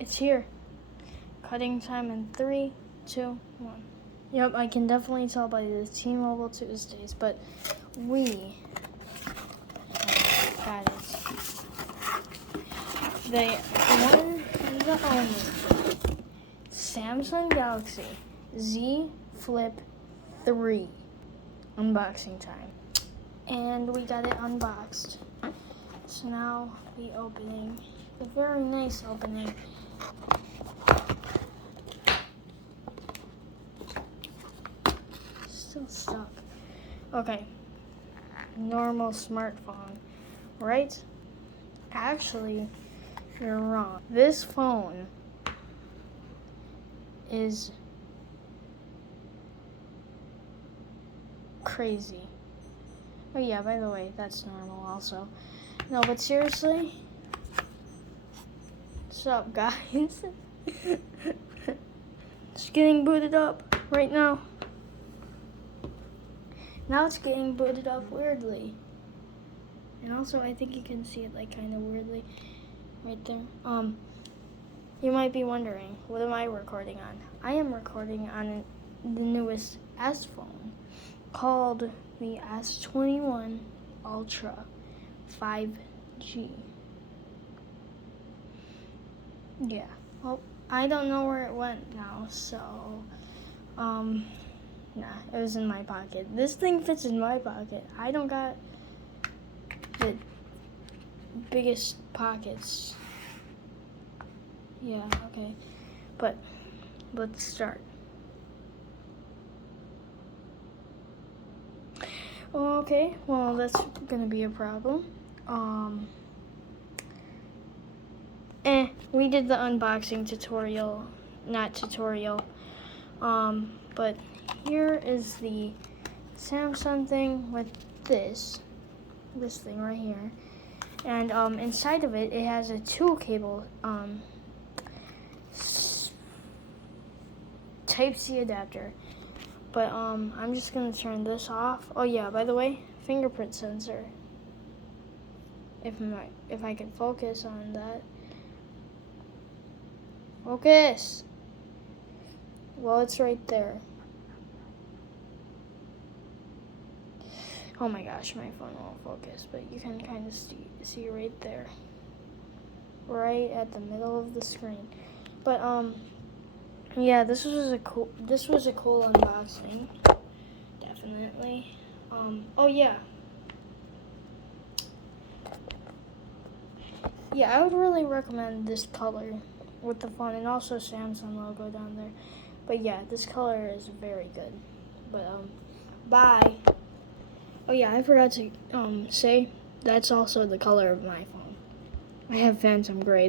It's here. Cutting time in 3, 2, 1. Yep, I can definitely tell by the T-Mobile Tuesdays, but we got it. The one and the only Samsung Galaxy Z Flip 3 unboxing time. And we got it unboxed. So now the opening, the very nice opening. Still stuck. Okay. Normal smartphone, right? Actually, you're wrong. This phone is crazy. Oh yeah, by the way, that's normal also. No, but seriously, what's up, guys? It's getting booted up right now. Now it's getting booted up weirdly. And also, I think you can see it like kind of weirdly right there. You might be wondering, what am I recording on? I am recording on the newest S phone called the S21 Ultra 5G. Yeah. Well, I don't know where it went now, so nah, it was in my pocket. This thing fits in my pocket. I don't got the biggest pockets. Yeah, okay. But let's start. Okay, well, that's gonna be a problem. We did the unboxing tutorial, not tutorial. But here is the Samsung thing with this thing right here. And inside of it, it has a 2 cable Type-C adapter. But I'm just gonna turn this off. Oh yeah, by the way, fingerprint sensor. If I can focus on that. Focus. Well, it's right there. Oh my gosh, my phone won't focus, but you can kind of see right there, right at the middle of the screen. But yeah, this was a cool unboxing, definitely. Oh yeah, I would really recommend this color with the phone, and also Samsung logo down there. But yeah, this color is very good. But bye. Oh yeah, I forgot to say that's also the color of my phone. I have Phantom Gray though.